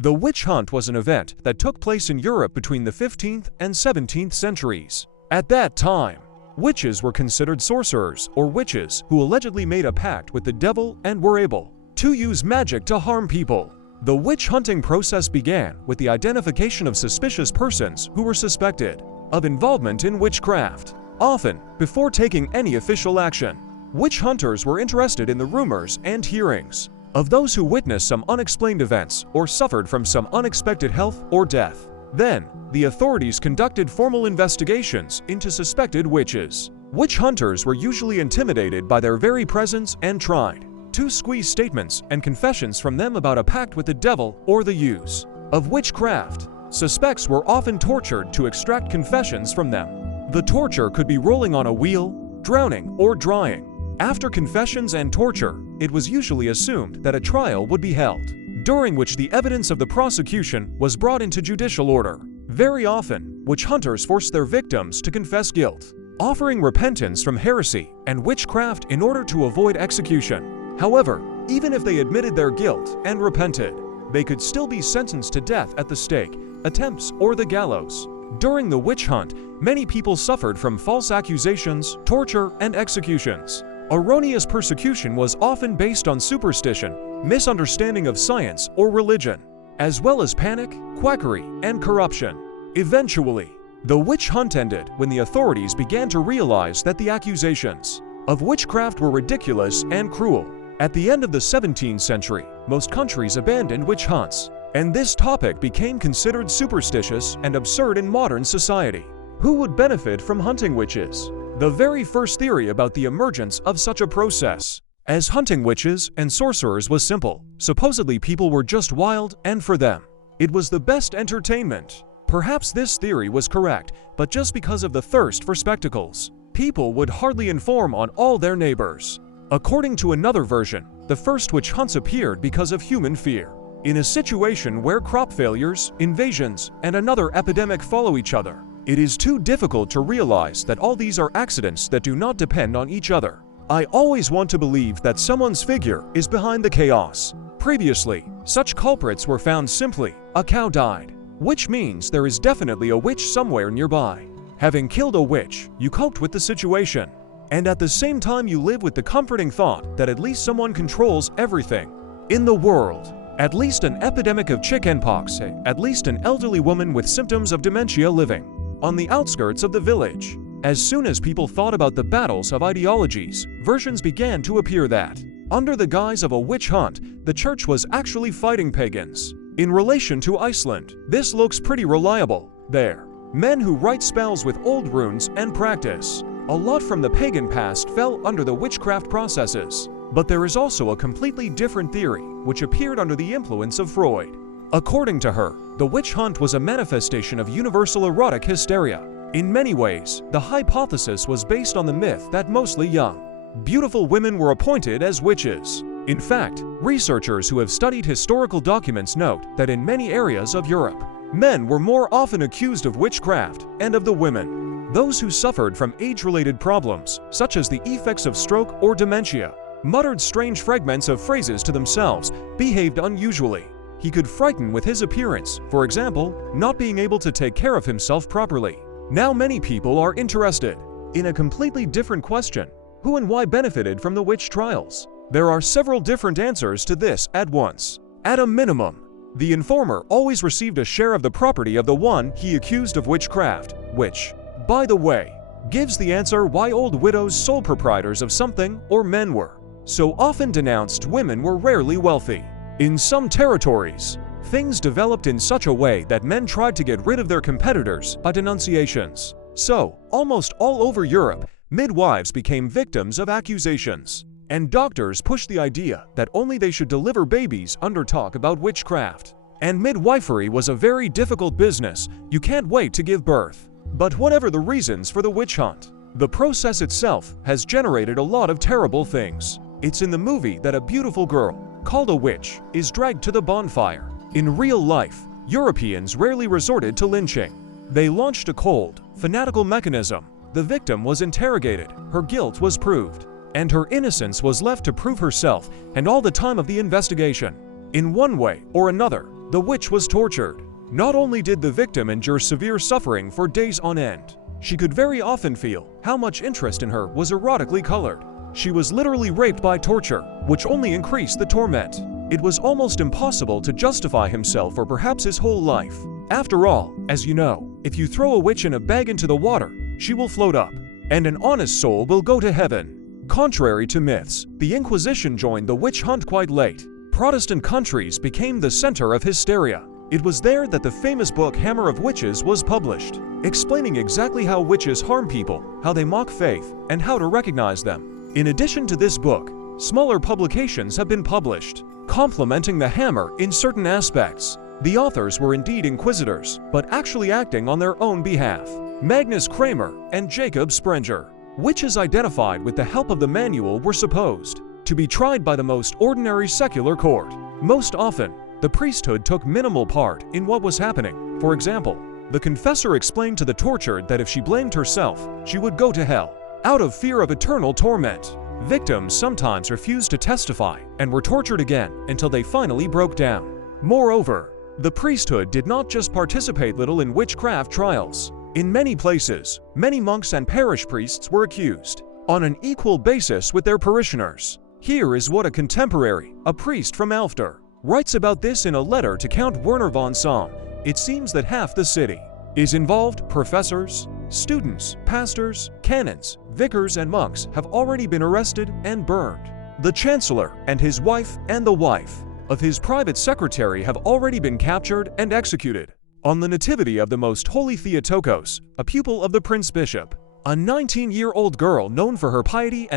The witch hunt was an event that took place in Europe between the 15th and 17th centuries. At that time, witches were considered sorcerers or witches who allegedly made a pact with the devil and were able to use magic to harm people. The witch hunting process began with the identification of suspicious persons who were suspected of involvement in witchcraft. Often, before taking any official action, witch hunters were interested in the rumors and hearings of those who witnessed some unexplained events or suffered from some unexpected health or death. Then, the authorities conducted formal investigations into suspected witches. Witch hunters were usually intimidated by their very presence and tried to squeeze statements and confessions from them about a pact with the devil or the use of witchcraft. Suspects were often tortured to extract confessions from them. The torture could be rolling on a wheel, drowning, or drying. After confessions and torture, it was usually assumed that a trial would be held, during which the evidence of the prosecution was brought into judicial order. Very often, witch hunters forced their victims to confess guilt, offering repentance from heresy and witchcraft in order to avoid execution. However, even if they admitted their guilt and repented, they could still be sentenced to death at the stake, attempts, or the gallows. During the witch hunt, many people suffered from false accusations, torture, and executions. Erroneous persecution was often based on superstition, misunderstanding of science or religion, as well as panic, quackery, and corruption. Eventually, the witch hunt ended when the authorities began to realize that the accusations of witchcraft were ridiculous and cruel. At the end of the 17th century, most countries abandoned witch hunts, and this topic became considered superstitious and absurd in modern society. Who would benefit from hunting witches? The very first theory about the emergence of such a process as hunting witches and sorcerers was simple. Supposedly people were just wild, and for them, it was the best entertainment. Perhaps this theory was correct, but just because of the thirst for spectacles, people would hardly inform on all their neighbors. According to another version, the first witch hunts appeared because of human fear. In a situation where crop failures, invasions, and another epidemic follow each other, it is too difficult to realize that all these are accidents that do not depend on each other. I always want to believe that someone's figure is behind the chaos. Previously, such culprits were found simply, a cow died, which means there is definitely a witch somewhere nearby. Having killed a witch, you coped with the situation. And at the same time you live with the comforting thought that at least someone controls everything in the world. At least an epidemic of chickenpox, at least an elderly woman with symptoms of dementia living on the outskirts of the village. As soon as people thought about the battles of ideologies, versions began to appear that, under the guise of a witch hunt, the church was actually fighting pagans. In relation to Iceland, this looks pretty reliable. There, men who write spells with old runes and practice a lot from the pagan past fell under the witchcraft processes. But there is also a completely different theory, which appeared under the influence of Freud. According to her, the witch hunt was a manifestation of universal erotic hysteria. In many ways, the hypothesis was based on the myth that mostly young, beautiful women were appointed as witches. In fact, researchers who have studied historical documents note that in many areas of Europe, men were more often accused of witchcraft, and of the women, those who suffered from age-related problems, such as the effects of stroke or dementia, muttered strange fragments of phrases to themselves, behaved unusually. He could frighten with his appearance, for example, not being able to take care of himself properly. Now many people are interested in a completely different question: who and why benefited from the witch trials? There are several different answers to this at once. At a minimum, the informer always received a share of the property of the one he accused of witchcraft, which, by the way, gives the answer why old widows, sole proprietors of something, or men were so often denounced. Women were rarely wealthy. In some territories, things developed in such a way that men tried to get rid of their competitors by denunciations. So, almost all over Europe, midwives became victims of accusations, and doctors pushed the idea that only they should deliver babies under talk about witchcraft. And midwifery was a very difficult business. You can't wait to give birth. But whatever the reasons for the witch hunt, the process itself has generated a lot of terrible things. It's in the movie that a beautiful girl, called a witch, is dragged to the bonfire. In real life, Europeans rarely resorted to lynching. They launched a cold, fanatical mechanism. The victim was interrogated, her guilt was proved, and her innocence was left to prove herself and all the time of the investigation. In one way or another, the witch was tortured. Not only did the victim endure severe suffering for days on end, she could very often feel how much interest in her was erotically colored. She was literally raped by torture, which only increased the torment. It was almost impossible to justify himself or perhaps his whole life. After all, as you know, if you throw a witch in a bag into the water, she will float up, and an honest soul will go to heaven. Contrary to myths, the Inquisition joined the witch hunt quite late. Protestant countries became the center of hysteria. It was there that the famous book Hammer of Witches was published, explaining exactly how witches harm people, how they mock faith, and how to recognize them. In addition to this book, smaller publications have been published, complementing the hammer in certain aspects. The authors were indeed inquisitors, but actually acting on their own behalf. Magnus Kramer and Jacob Sprenger. Witches identified with the help of the manual were supposed to be tried by the most ordinary secular court. Most often, the priesthood took minimal part in what was happening. For example, the confessor explained to the tortured that if she blamed herself, she would go to hell, out of fear of eternal torment. Victims sometimes refused to testify and were tortured again until they finally broke down. Moreover, the priesthood did not just participate little in witchcraft trials. In many places, many monks and parish priests were accused on an equal basis with their parishioners. Here is what a contemporary, a priest from Alfter, writes about this in a letter to Count Werner von Somm. It seems that half the city is involved. Professors, students, pastors, canons, vicars, and monks have already been arrested and burned. The chancellor and his wife and the wife of his private secretary have already been captured and executed. On the nativity of the most holy Theotokos, a pupil of the prince bishop, a 19-year-old girl known for her piety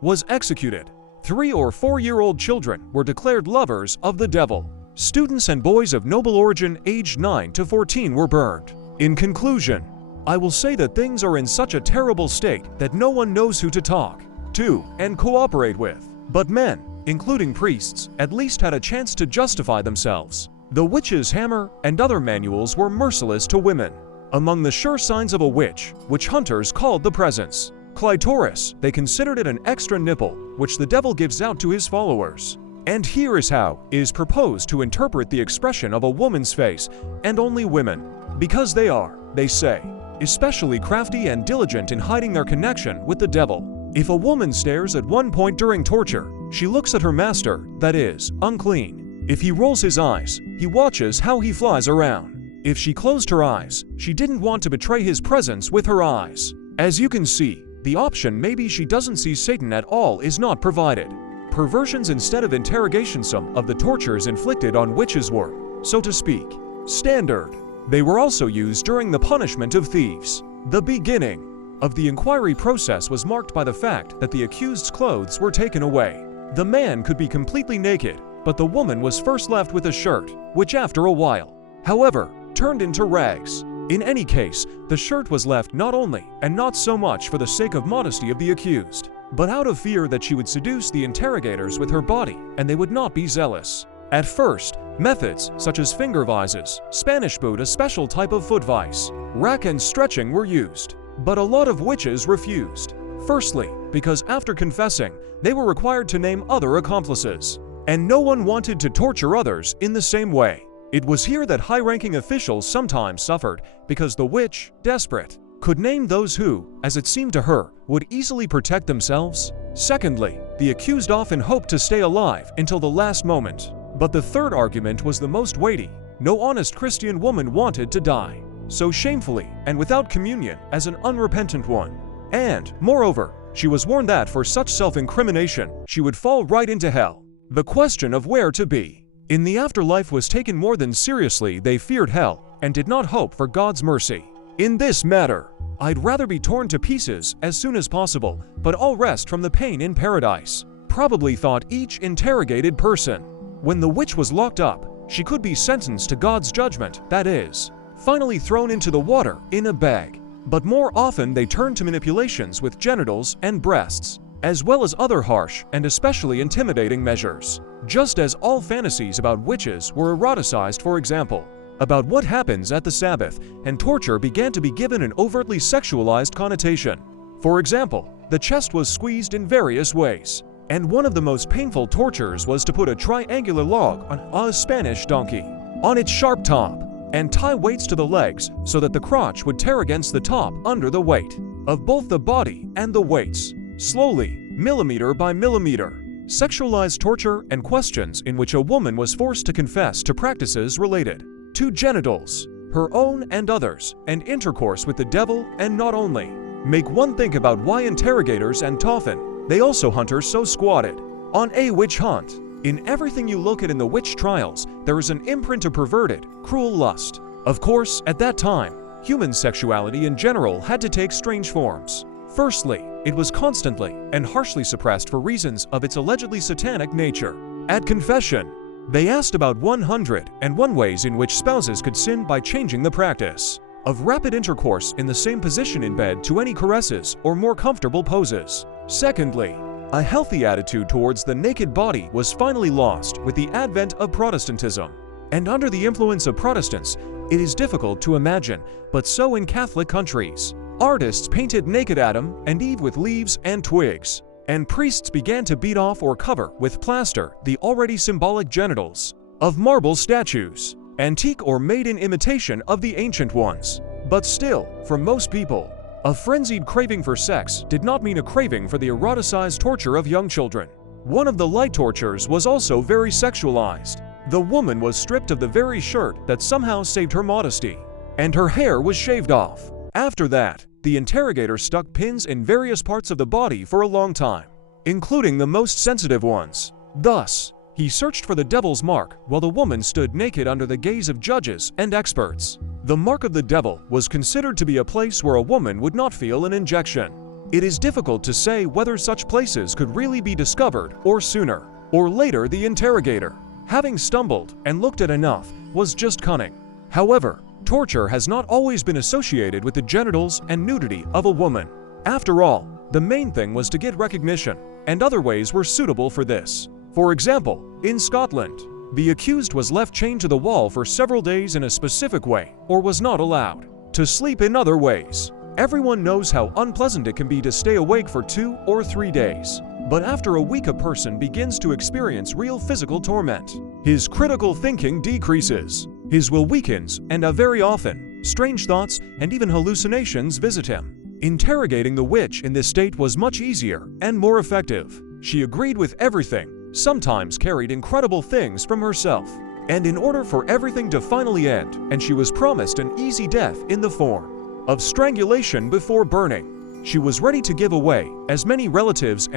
was executed. 3 or 4-year-old children were declared lovers of the devil. Students and boys of noble origin aged 9 to 14 were burned. In conclusion, I will say that things are in such a terrible state that no one knows who to talk to and cooperate with. But men, including priests, at least had a chance to justify themselves. The witch's hammer and other manuals were merciless to women. Among the sure signs of a witch hunters called the presence clitoris. They considered it an extra nipple, which the devil gives out to his followers. And here is how it is proposed to interpret the expression of a woman's face, and only women, because they are, they say, especially crafty and diligent in hiding their connection with the devil. If a woman stares at one point during torture, she looks at her master, that is, unclean. If he rolls his eyes, he watches how he flies around. If she closed her eyes, she didn't want to betray his presence with her eyes. As you can see, the option maybe she doesn't see Satan at all is not provided. Perversions instead of interrogation. Some of the tortures inflicted on witches were, so to speak, standard. They were also used during the punishment of thieves. The beginning of the inquiry process was marked by the fact that the accused's clothes were taken away. The man could be completely naked, but the woman was first left with a shirt, which after a while, however, turned into rags. In any case, the shirt was left not only and not so much for the sake of modesty of the accused, but out of fear that she would seduce the interrogators with her body and they would not be zealous. At first, methods such as finger vises, Spanish boot, a special type of foot vice, rack and stretching were used. But a lot of witches refused. Firstly, because after confessing, they were required to name other accomplices, and no one wanted to torture others in the same way. It was here that high-ranking officials sometimes suffered because the witch, desperate, could name those who, as it seemed to her, would easily protect themselves. Secondly, the accused often hoped to stay alive until the last moment. But the third argument was the most weighty. No honest Christian woman wanted to die so shamefully and without communion as an unrepentant one. And, moreover, she was warned that for such self-incrimination, she would fall right into hell. The question of where to be in the afterlife was taken more than seriously. They feared hell and did not hope for God's mercy. In this matter, I'd rather be torn to pieces as soon as possible, but I'll rest from the pain in paradise, probably thought each interrogated person. When the witch was locked up, she could be sentenced to God's judgment, that is, finally thrown into the water in a bag. But more often they turned to manipulations with genitals and breasts, as well as other harsh and especially intimidating measures. Just as all fantasies about witches were eroticized, for example, about what happens at the Sabbath, and torture began to be given an overtly sexualized connotation. For example, the chest was squeezed in various ways, and one of the most painful tortures was to put a triangular log on a Spanish donkey. on its sharp top, and tie weights to the legs so that the crotch would tear against the top under the weight of both the body and the weights, slowly, millimeter by millimeter. Sexualized torture and questions in which a woman was forced to confess to practices related to genitals, her own and others, and intercourse with the devil, and not only make one think about why interrogators and Toffin, they also hunters so squatted on a witch hunt. In everything you look at in the witch trials, there is an imprint of perverted, cruel lust. Of course, at that time, human sexuality in general had to take strange forms. Firstly, it was constantly and harshly suppressed for reasons of its allegedly satanic nature. At confession, they asked about 101 ways in which spouses could sin by changing the practice of rapid intercourse in the same position in bed to any caresses or more comfortable poses. Secondly, a healthy attitude towards the naked body was finally lost with the advent of Protestantism. And under the influence of Protestants, it is difficult to imagine, but so in Catholic countries. Artists painted naked Adam and Eve with leaves and twigs, and priests began to beat off or cover with plaster the already symbolic genitals of marble statues, antique or made in imitation of the ancient ones. But still, for most people, a frenzied craving for sex did not mean a craving for the eroticized torture of young children. One of the light tortures was also very sexualized. The woman was stripped of the very shirt that somehow saved her modesty, and her hair was shaved off. After that, the interrogator stuck pins in various parts of the body for a long time, including the most sensitive ones. Thus, he searched for the devil's mark while the woman stood naked under the gaze of judges and experts. The mark of the devil was considered to be a place where a woman would not feel an injection. It is difficult to say whether such places could really be discovered or sooner or later. The interrogator, having stumbled and looked at enough, was just cunning. However, torture has not always been associated with the genitals and nudity of a woman. After all, the main thing was to get recognition, and other ways were suitable for this. For example, in Scotland, the accused was left chained to the wall for several days in a specific way, or was not allowed to sleep in other ways. Everyone knows how unpleasant it can be to stay awake for 2 or 3 days. But after a week, a person begins to experience real physical torment. His critical thinking decreases, his will weakens, and very often, strange thoughts and even hallucinations visit him. Interrogating the witch in this state was much easier and more effective. She agreed with everything, sometimes carried incredible things from herself. And in order for everything to finally end, and she was promised an easy death in the form of strangulation before burning, she was ready to give away as many relatives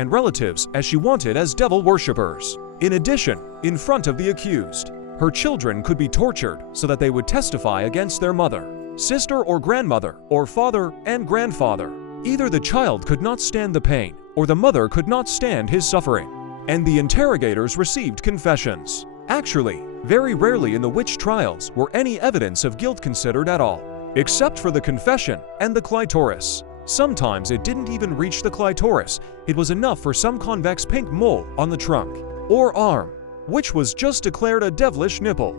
as she wanted as devil worshippers. In addition, in front of the accused, her children could be tortured so that they would testify against their mother, sister or grandmother, or father and grandfather. Either the child could not stand the pain, or the mother could not stand his suffering. And the interrogators received confessions. Actually, very rarely in the witch trials were any evidence of guilt considered at all, except for the confession and the clitoris. Sometimes it didn't even reach the clitoris. It was enough for some convex pink mole on the trunk or arm, which was just declared a devilish nipple.